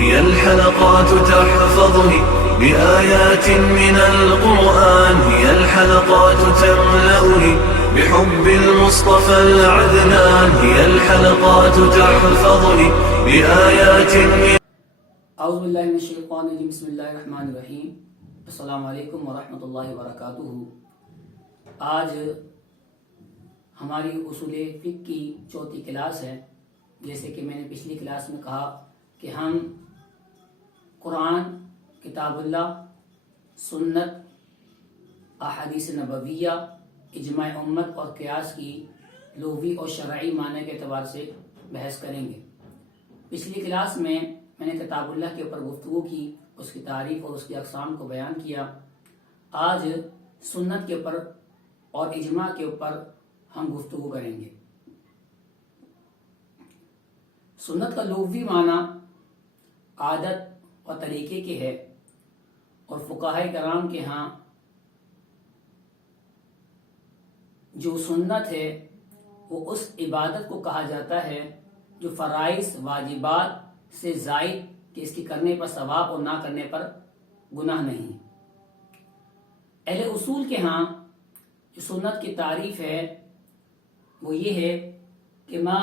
هي الحلقات تحفظني بآيات من القرآن، هي الحلقات تملأني بحب المصطفى العدنان، هي الحلقات تحفظني بآيات من اعوذ باللہ من الشیطان الرجیم، بسم اللہ الرحمن الرحیم۔ السلام علیکم ورحمۃ اللہ وبرکاتہ۔ آج ہماری اصول فقہ کی چوتھی کلاس ہے۔ جیسے کہ میں نے پچھلی کلاس میں کہا کہ ہم قرآن، کتاب اللہ، سنت، احادیث نبویہ، اجماع امت اور قیاس کی لغوی اور شرعی معنی کے اعتبار سے بحث کریں گے۔ پچھلی کلاس میں نے کتاب اللہ کے اوپر گفتگو کی، اس کی تعریف اور اس کی اقسام کو بیان کیا۔ آج سنت کے اوپر اور اجماع کے اوپر ہم گفتگو کریں گے۔ سنت کا لغوی معنی عادت اور طریقے کے ہے، اور فقہاء کرام کے ہاں جو سنت ہے وہ اس عبادت کو کہا جاتا ہے جو فرائض واجبات سے زائد کہ اس کی کرنے پر ثواب اور نہ کرنے پر گناہ نہیں۔ اہل اصول کے ہاں جو سنت کی تعریف ہے وہ یہ ہے کہ ما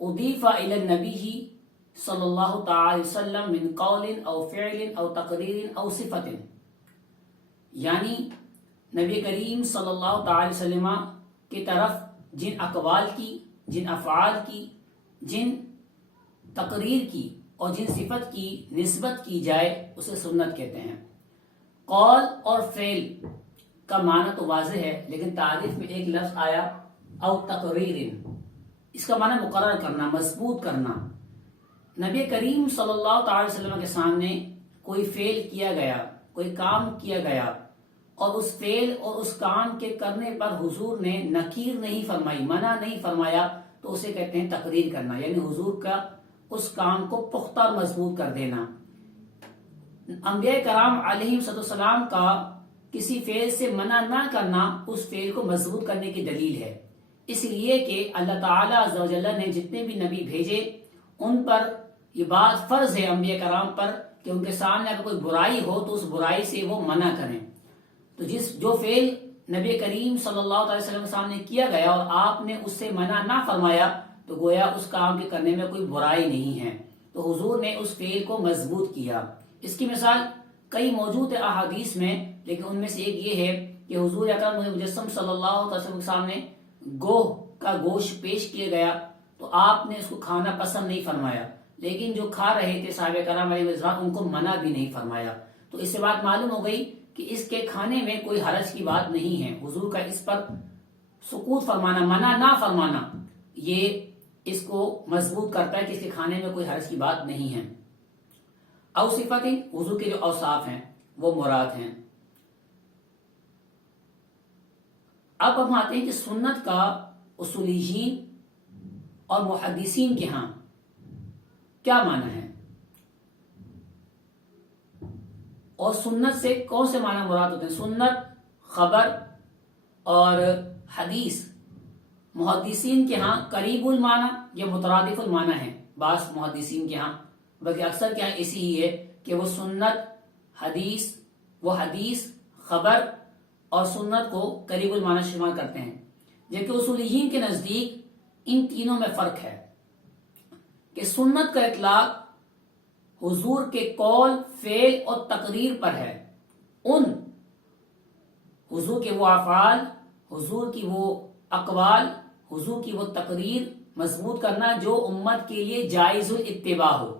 اضیف الی النبی صلی اللہ تعالی وسلم من قول او فعل او تقریر او صفت، یعنی نبی کریم صلی اللہ تعالی وسلم کی طرف جن اقوال کی، جن افعال کی، جن تقریر کی اور جن صفت کی نسبت کی جائے اسے سنت کہتے ہیں۔ قول اور فعل کا معنی تو واضح ہے، لیکن تعریف میں ایک لفظ آیا او تقریر، اس کا معنی مقرر کرنا، مضبوط کرنا۔ نبی کریم صلی اللہ تعالی وسلم کے سامنے کوئی فعل کیا گیا، کوئی کام کیا گیا، اور اس فعل اور اس کام کے کرنے پر حضور نے نکیر نہیں فرمائی، منع نہیں فرمایا، تو اسے کہتے ہیں تقریر کرنا، یعنی حضور کا اس کام کو پختہ اور مضبوط کر دینا۔ انبیاء کرام علیہ السلام کا کسی فعل سے منع نہ کرنا اس فعل کو مضبوط کرنے کی دلیل ہے، اس لیے کہ اللہ تعالیٰ عز و جل نے جتنے بھی نبی بھیجے ان پر یہ بات فرض ہے، انبیاء کرام پر، کہ ان کے سامنے اگر کوئی برائی ہو تو اس برائی سے وہ منع کریں۔ تو جو فعل نبی کریم صلی اللہ علیہ وسلم کے سامنے کیا گیا اور آپ نے اس سے منع نہ فرمایا تو گویا اس کام کے کرنے میں کوئی برائی نہیں ہے، تو حضور نے اس فعل کو مضبوط کیا۔ اس کی مثال کئی موجود ہے احادیث میں، لیکن ان میں سے ایک یہ ہے کہ حضور اکرم مجسم صلی اللہ علیہ وسلم کے سامنے گوہ کا گوشت پیش کیا گیا تو آپ نے اس کو کھانا پسند نہیں فرمایا، لیکن جو کھا رہے تھے صحابہ کرام علیہ الرضوان ان کو منع بھی نہیں فرمایا۔ تو اس سے بات معلوم ہو گئی کہ اس کے کھانے میں کوئی حرج کی بات نہیں ہے۔ حضور کا اس پر سکوت فرمانا، منع نہ فرمانا، یہ اس کو مضبوط کرتا ہے کہ اس کے کھانے میں کوئی حرج کی بات نہیں ہے۔ او صفت، حضور کے جو اوصاف ہیں وہ مراد ہیں۔ اب ہم آتے ہیں کہ سنت کا اصولیین اور محدثین کے ہاں کیا معنی ہے، اور سنت سے کون سے معنی مراد ہوتے ہیں۔ سنت خبر اور حدیث محدثین کے ہاں قریب المعنی یا مترادف المعنی ہے۔ بعض محدثین کے ہاں، بلکہ اکثر کے ہاں اسی ہی ہے کہ وہ سنت، حدیث، خبر اور سنت کو قریب المعنی شمار کرتے ہیں، جبکہ اصولیین کے نزدیک ان تینوں میں فرق ہے کہ سنت کا اطلاق حضور کے قول، فعل اور تقریر پر ہے۔ ان حضور کے وہ افعال، حضور کی وہ اقوال، حضور کی وہ تقریر مضبوط کرنا جو امت کے لیے جائز الاتباع ہو۔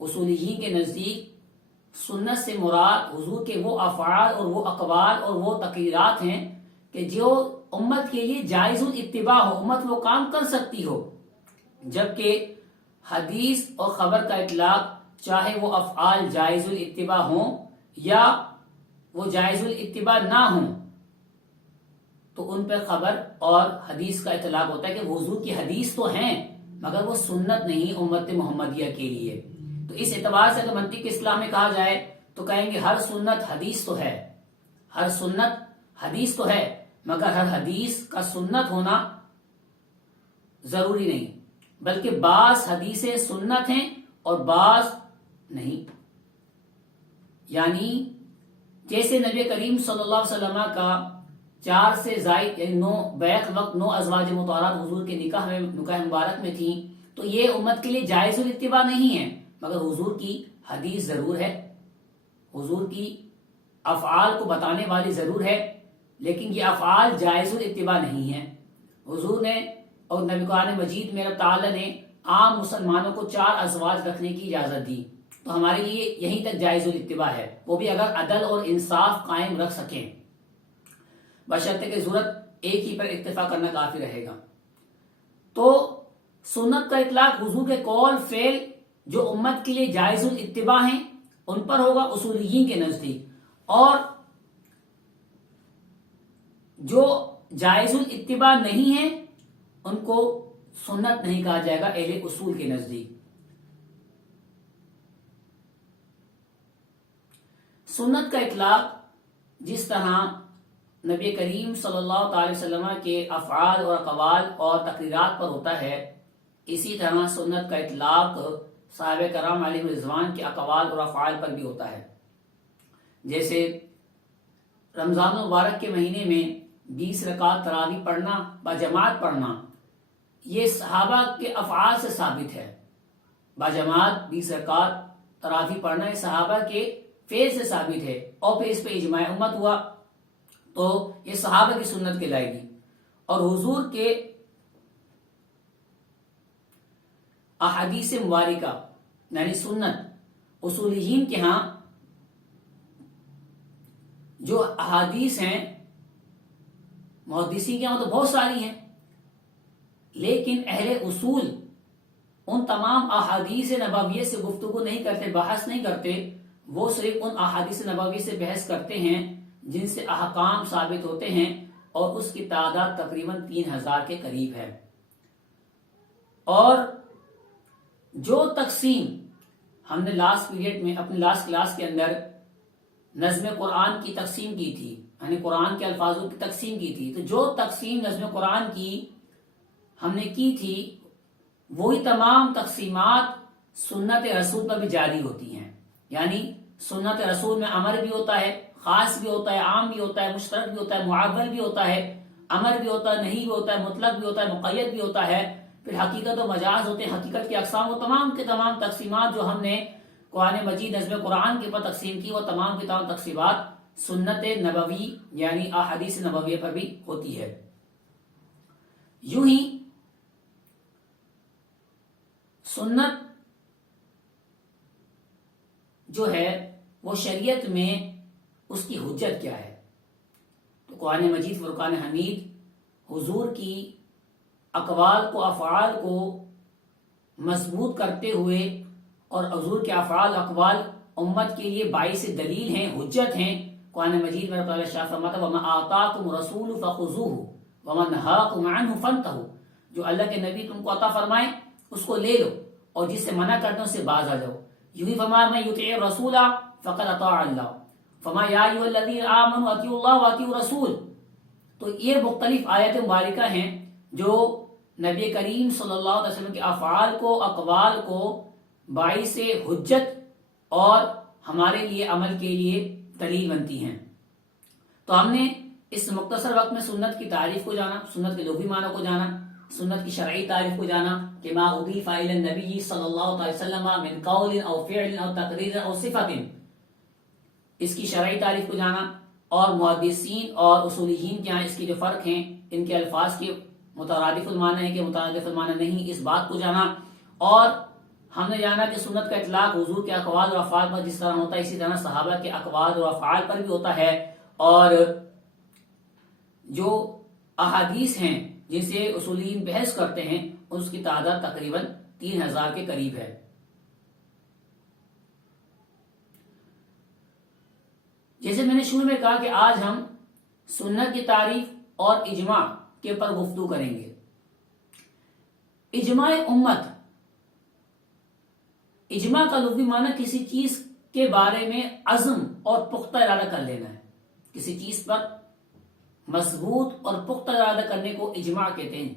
اصولیین کے نزدیک سنت سے مراد حضور کے وہ افعال اور وہ اقوال اور وہ تقریرات ہیں کہ جو امت کے لیے جائز الاتباع ہو، امت وہ کام کر سکتی ہو، جبکہ حدیث اور خبر کا اطلاق چاہے وہ افعال جائز الاتباع ہوں یا وہ جائز الاتباع نہ ہوں تو ان پر خبر اور حدیث کا اطلاق ہوتا ہے کہ حضور کی حدیث تو ہیں مگر وہ سنت نہیں امت محمدیہ کے لیے۔ تو اس اعتبار سے اگر منطق اسلام میں کہا جائے تو کہیں گے ہر سنت حدیث تو ہے، ہر سنت حدیث تو ہے، مگر ہر حدیث کا سنت ہونا ضروری نہیں، بلکہ بعض حدیثیں سنت ہیں اور بعض نہیں. یعنی جیسے نبی کریم صلی اللہ علیہ وسلم کا 4 سے زائد یعنی 9 بیک وقت 9 ازواج مطہرات حضور کے نکاح مبارک میں تھیں، تو یہ امت کے لیے جائز الاتباع نہیں ہے، مگر حضور کی حدیث ضرور ہے، حضور کی افعال کو بتانے والی ضرور ہے، لیکن یہ افعال جائز الاتباع نہیں ہیں. حضور نے اور نبی قرآن مجید میں رب تعالی نے عام مسلمانوں کو 4 ازواج رکھنے کی اجازت دی، تو ہمارے لیے یہیں تک جائز الاتباع ہے، وہ بھی اگر عدل اور انصاف قائم رکھ سکیں، بشرطے کہ ضرورت ایک ہی پر اکتفا کرنا کافی رہے گا. تو سنت کا اطلاق حضور کے قول فعل جو امت کے لیے جائز الاتباع ہیں ان پر ہوگا اصولیین کے نزدیک، اور جو جائز الاتباع نہیں ہیں ان کو سنت نہیں کہا جائے گا اہل اصول کے نزدیک. سنت کا اطلاق جس طرح نبی کریم صلی اللہ تعالی وسلم کے افعال اور اقوال اور تقریرات پر ہوتا ہے، اسی طرح سنت کا اطلاق صحابہ کرام علیہ رضوان کے اقوال اور افعال پر بھی ہوتا ہے. جیسے رمضان المبارک کے مہینے میں 20 رکعت تراویح پڑھنا باجماعت پڑھنا، یہ صحابہ کے افعال سے ثابت ہے. باجماعت 20 رکعت تراویح پڑھنا یہ صحابہ کے فعل سے ثابت ہے، اور پھر اس پہ اجماع امت ہوا تو یہ صحابہ کی سنت کہلائے گی. اور حضور کے احادیث مبارکہ یعنی سنت اصولیین کے ہاں جو احادیث ہیں، محدثین کے ہاں تو بہت ساری ہیں، لیکن اہل اصول ان تمام احادیث نبویہ سے گفتگو نہیں کرتے، بحث نہیں کرتے، وہ صرف ان احادیث نبوی سے بحث کرتے ہیں جن سے احکام ثابت ہوتے ہیں، اور اس کی تعداد تقریباً 3000 کے قریب ہے. اور جو تقسیم ہم نے لاسٹ پیریڈ میں اپنی لاسٹ کلاس کے اندر نظم قرآن کی تقسیم کی تھی، یعنی قرآن کے الفاظوں کی تقسیم کی تھی، تو جو تقسیم نظم قرآن کی ہم نے کی تھی وہی تمام تقسیمات سنت رسول پر بھی جاری ہوتی ہیں. یعنی سنت رسول میں امر بھی ہوتا ہے، خاص بھی ہوتا ہے، عام بھی ہوتا ہے، مشترک بھی ہوتا ہے، معول بھی ہوتا ہے، امر بھی ہوتا ہے، نہیں بھی ہوتا ہے، مطلق بھی ہوتا ہے، مقید بھی ہوتا ہے، پھر حقیقت و مجاز ہوتے ہیں، حقیقت کی اقسام، وہ تمام کے تمام تقسیمات جو ہم نے قرآن مجید نظم قرآن کے پر تقسیم کی، وہ تمام کی تمام تقسیمات سنت نبوی یعنی احادیث نبویہ پر بھی ہوتی ہے. یوں ہی سنت جو ہے وہ شریعت میں اس کی حجت کیا ہے، تو قرآن مجید فرقان حمید حضور کی اقوال کو افعال کو مضبوط کرتے ہوئے، اور حضور کے افعال اقوال امت کے لیے باعث دلیل ہیں، حجت ہیں. قرآن مجید میں اللہ شاہ فرماتا ہے وَمَا آتَاكُمْ الرَّسُولُ فَخُذُوهُ وَمَا نَهَاكُمْ عَنْهُ فَانْتَهُوا، جو اللہ کے نبی تم کو عطا فرمائیں اس کو لے لو، اور جس سے منع کرتے ہیں اس سے باز آ جاؤ. یوں ہی فرمایا مَن يُطِعِ الرَّسُولَ فَقَدْ أَطَاعَ اللَّهَ فَمَا يَا أَيُّهَا الَّذِينَ آمَنُوا أَطِيعُوا اللَّهَ وَأَطِيعُوا الرَّسُولَ. تو یہ مختلف آیات مبارکہ ہیں جو نبی کریم صلی اللہ علیہ وسلم کے افعال کو اقوال کو باعث حجت اور ہمارے لیے عمل کے لیے دلیل بنتی ہیں. تو ہم نے اس مختصر وقت میں سنت کی تعریف کو جانا، سنت کے لغوی معنی کو جانا، سنت کی شرعی تعریف کو جانا کہ ما اضیف الی النبی صلی اللہ علیہ وسلم من قول او فعل او تقریر او صفت، اس کی شرعی تعریف کو جانا، اور محدثین اور اصولیین کے یہاں اس کے جو فرق ہیں، ان کے الفاظ کے مترادف المعنی ہے کہ مترادف المعنی نہیں، اس بات کو جانا. اور ہم نے جانا کہ سنت کا اطلاق حضور کے اقوال اور افعال پر جس طرح ہوتا ہے اسی طرح صحابہ کے اقوال اور افعال پر بھی ہوتا ہے. اور جو احادیث ہیں جن سے اصولین بحث کرتے ہیں اس کی تعداد تقریباً 3000 کے قریب ہے. جیسے میں نے شروع میں کہا کہ آج ہم سنت کی تعریف اور اجماع کے پر گفتگو کریں گے. اجماع امت، اجماع کا لغوی معنی کسی چیز کے بارے میں عزم اور پختہ ارادہ کر لینا ہے، کسی چیز پر مضبوط اور پختہ ارادہ کرنے کو اجماع کہتے ہیں.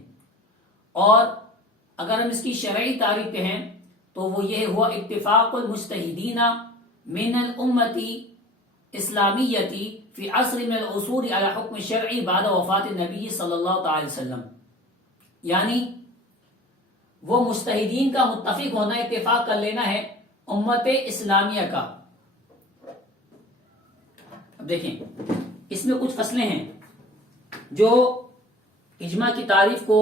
اور اگر ہم اس کی شرعی تعریف کہیں تو وہ یہ ہوا اتفاق المجتہدین من الامتی اسلامیتی فی عصر من العصور علی حکم شرعی بعد وفات النبی صلی اللہ تعالی وسلم، یعنی وہ مجتہدین کا متفق ہونا، اتفاق کر لینا ہے امت اسلامیہ کا۔ اب دیکھیں اس میں کچھ فصلیں ہیں جو اجماع کی تعریف کو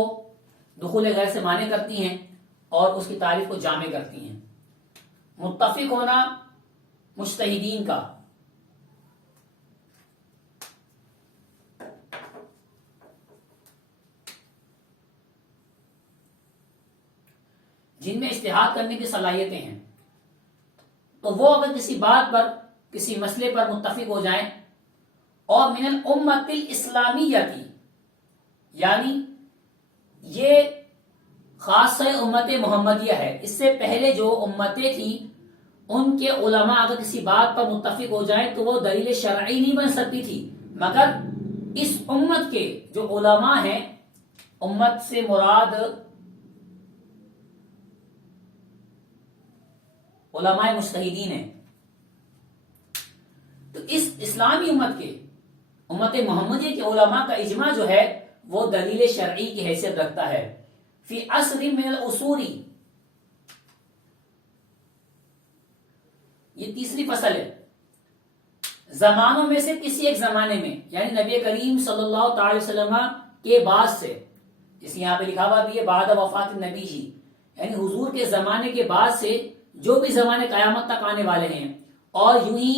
دخول غیر سے مانے کرتی ہیں اور اس کی تعریف کو جامع کرتی ہیں۔ متفق ہونا مجتہدین کا، جن میں اجتہاد کرنے کی صلاحیتیں ہیں، تو وہ اگر کسی بات پر، کسی مسئلے پر متفق ہو جائیں، اور من الامت الاسلامیہ کی، یعنی یہ خاص امت محمدیہ ہے، اس سے پہلے جو امتیں تھیں ان کے علماء اگر کسی بات پر متفق ہو جائیں تو وہ دلیل شرعی نہیں بن سکتی تھی، مگر اس امت کے جو علماء ہیں، امت سے مراد علماء مجتہدین ہیں، تو اس اسلامی امت کے، امت محمدیہ کے علماء کا اجماع جو ہے وہ دلیل شرعی کی حیثیت رکھتا ہے۔ فی عصر من العصور، یہ تیسری فصل ہے، زمانوں میں سے کسی ایک زمانے میں، یعنی نبی کریم صلی اللہ تعالی وسلم کے بعد سے، جس یہاں پہ لکھا ہوا بھی ہے بعد وفات النبی جی، یعنی حضور کے زمانے کے بعد سے جو بھی زمانے قیامت تک آنے والے ہیں، اور یوں ہی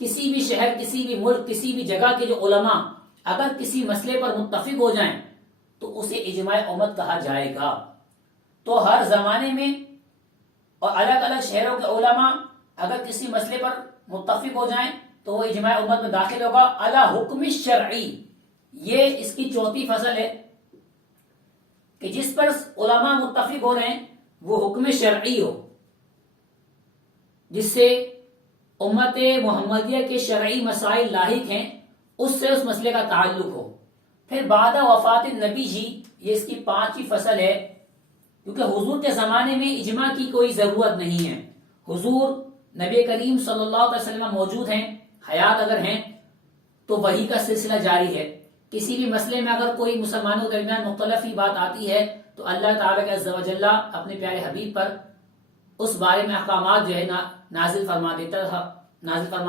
کسی بھی شہر، کسی بھی ملک، کسی بھی جگہ کے جو علماء اگر کسی مسئلے پر متفق ہو جائیں تو اسے اجماع امت کہا جائے گا۔ تو ہر زمانے میں اور الگ الگ شہروں کے علماء اگر کسی مسئلے پر متفق ہو جائیں تو وہ اجماع امت میں داخل ہوگا علی حکم شرعی۔ یہ اس کی چوتھی فصل ہے کہ جس پر علماء متفق ہو رہے ہیں وہ حکم شرعی ہو، جس سے امت محمدیہ کے شرعی مسائل لاحق ہیں اس سے اس مسئلے کا تعلق ہو۔ پھر بعد وفات النبی جی، یہ اس کی پانچویں فصل ہے، کیونکہ حضور کے زمانے میں اجماع کی کوئی ضرورت نہیں ہے، حضور نبی کریم صلی اللہ علیہ وسلم موجود ہیں، حیات اگر ہیں تو وحی کا سلسلہ جاری ہے۔ کسی بھی مسئلے میں اگر کوئی مسلمانوں کے درمیان مختلف ہی بات آتی ہے تو اللہ تعالیٰ عز و جل اپنے پیارے حبیب پر اس بارے میں احکامات جو ہے نازل فرما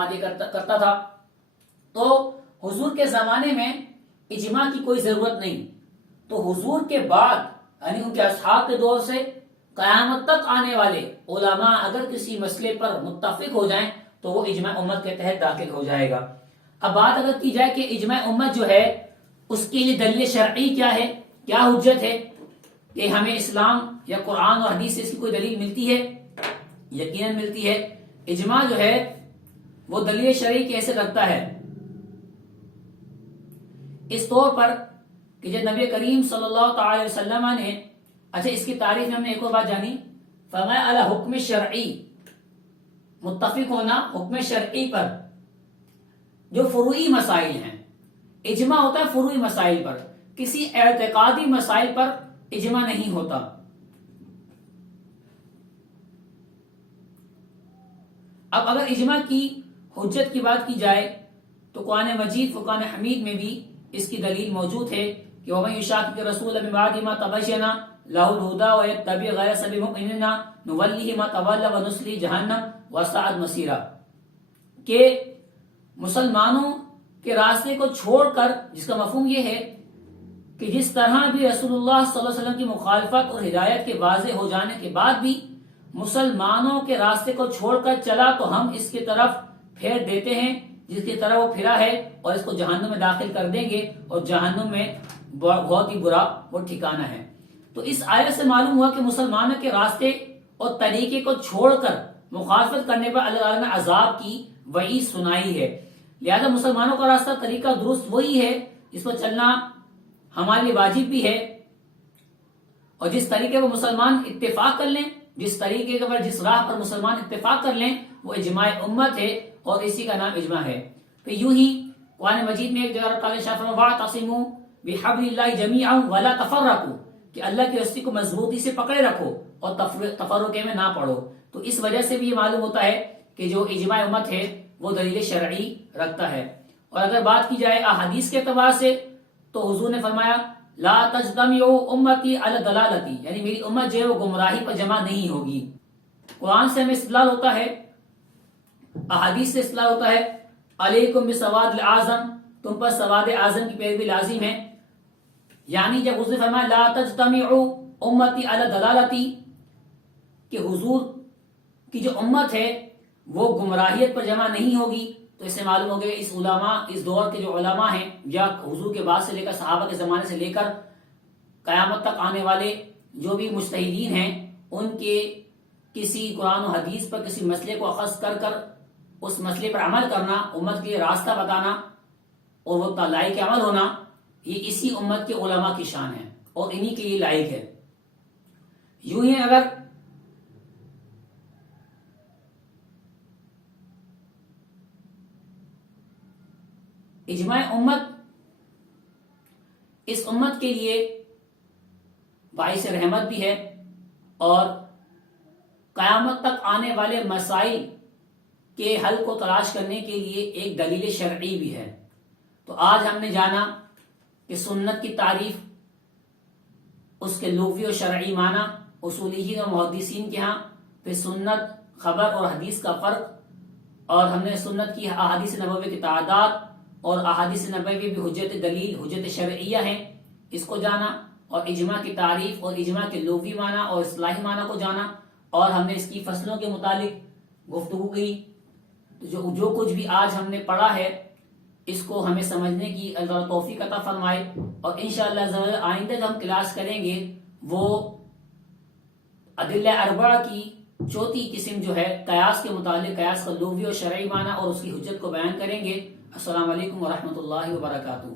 دیا کرتا تھا۔ تو حضور کے زمانے میں اجماع کی کوئی ضرورت نہیں، تو حضور کے بعد یعنی ان کے اصحاب کے دور سے قیامت تک آنے والے علماء اگر کسی مسئلے پر متفق ہو جائیں تو وہ اجماع امت کے تحت داخل ہو جائے گا۔ اب بات اگر کی جائے کہ اجماع امت جو ہے اس کے لیے دلیل شرعی کیا ہے، کیا حجت ہے کہ ہمیں اسلام یا قرآن اور حدیث سے اس کی کوئی دلیل ملتی ہے؟ یقیناً ملتی ہے۔ اجماع جو ہے وہ دلیل شرعی کیسے رکھتا ہے؟ اس طور پر کہ جب نبی کریم صلی اللہ تعالی وسلم نے، اچھا اس کی تعریف میں ہم نے ایک اور بات جانی، فرمایا علی حکم شرعی، متفق ہونا حکم شرعی پر جو فروعی مسائل ہیں۔ اجماع ہوتا ہے فروعی مسائل پر، کسی اعتقادی مسائل پر اجماع نہیں ہوتا۔ اب اگر اجماع کی حجت کی بات کی جائے تو قرآن مجید فرقان حمید میں بھی اس کی دلیل موجود ہے کہ وَمَن يُشَاقِقِ الرَّسُولَ مِن بَعْدِ مَا تَبَيَّنَ لَهُ الْهُدَىٰ وَيَتَّبِعْ غَيْرَ سَبِيلِ الْمُؤْمِنِينَ نُوَلِّهِ مَا تَوَلَّىٰ وَنُصْلِهِ جَهَنَّمَ وَسَاءَتْ مَصِيرًا، کہ مسلمانوں کے راستے کو چھوڑ کر، جس کا مفہوم یہ ہے کہ جس طرح بھی رسول اللہ صلی اللہ علیہ وسلم کی مخالفت اور ہدایت کے واضح ہو جانے کے بعد بھی مسلمانوں کے راستے کو چھوڑ کر چلا تو ہم اس کی طرف پھیر دیتے ہیں، جس کی طرح وہ پھرا ہے، اور اس کو جہنم میں داخل کر دیں گے، اور جہنم میں بہت ہی برا وہ ٹھکانہ ہے۔ تو اس آیت سے معلوم ہوا کہ مسلمانوں کے راستے اور طریقے کو چھوڑ کر مخالفت کرنے پر اللہ تعالیٰ نے عذاب کی وعید سنائی ہے۔ لہذا مسلمانوں کا راستہ طریقہ درست وہی ہے جس پر چلنا ہمارے لیے واجب بھی ہے، اور جس طریقے پر مسلمان اتفاق کر لیں، جس طریقے پر، جس راہ پر مسلمان اتفاق کر لیں وہ اجماع امت ہے، اور اسی کا نام اجماع ہے۔ پھر یوں ہی قرآن مجید میں ایک جگہ اللہ تعالیٰ نے فرمایا وَاعْتَصِمُوا بِحَبْلِ اللَّهِ جَمِيعًا وَلَا تَفَرَّقُوا، کہ اللہ کی رسی کو مضبوطی سے پکڑے رکھو اور تفرقے میں نہ پڑھو. تو اس وجہ سے بھی یہ معلوم ہوتا ہے کہ جو اجماع امت ہے وہ دلیل شرعی رکھتا ہے. اور اگر بات کی جائے احادیث کے اعتبار سے تو حضور نے فرمایا لا تجتمع امتی علی ضلالتی، یعنی میری امت جو ہے وہ گمراہی پر جمع نہیں ہوگی. قرآن سے ہمیں استدلال ہوتا ہے، احادیث سے استدلال ہوتا ہے علیکم بسواد الاعظم، تم پر سواد اعظم کی پیروی لازم ہے. یعنی جب حضور نے فرمایا لا تجتمع امتی علی ضلالتی کہ حضور کی جو امت ہے وہ گمراہیت پر جمع نہیں ہوگی، تو اس سے معلوم ہو گیا اس دور کے جو علماء ہیں یا حضور کے بعد سے لے کر صحابہ کے زمانے سے لے کر قیامت تک آنے والے جو بھی مجتہدین ہیں ان کے کسی قرآن و حدیث پر کسی مسئلے کو اخذ کر اس مسئلے پر عمل کرنا، امت کے لیے راستہ بتانا اور وہ لائق عمل ہونا، یہ اسی امت کے علماء کی شان ہے اور انہی کے لیے لائق ہے. یوں ہی اگر اجماع امت اس امت کے لیے باعث رحمت بھی ہے اور قیامت تک آنے والے مسائل کے حل کو تلاش کرنے کے لیے ایک دلیل شرعی بھی ہے. تو آج ہم نے جانا کہ سنت کی تعریف، اس کے لغوی و شرعی معنی اصولیین اور محدثین کے ہاں، پھر سنت، خبر اور حدیث کا فرق، اور ہم نے سنت کی احادیث نبوی کی تعداد اور احادیث نبوی بھی حجت دلیل، حجت شرعیہ ہیں، اس کو جانا، اور اجماع کی تعریف اور اجماع کے لغوی معنی اور اصطلاحی معنی کو جانا، اور ہم نے اس کی فصلوں کے متعلق گفتگو کی. جو کچھ بھی آج ہم نے پڑھا ہے اس کو ہمیں سمجھنے کی اللہ توفیق عطا فرمائے، اور انشاءاللہ آئندہ جو ہم کلاس کریں گے وہ ادلہ اربعہ کی چوتھی قسم جو ہے قیاس کے متعلق، قیاس کا لغوی اور شرعی معنی اور اس کی حجت کو بیان کریں گے. السلام علیکم ورحمۃ اللہ وبرکاتہ.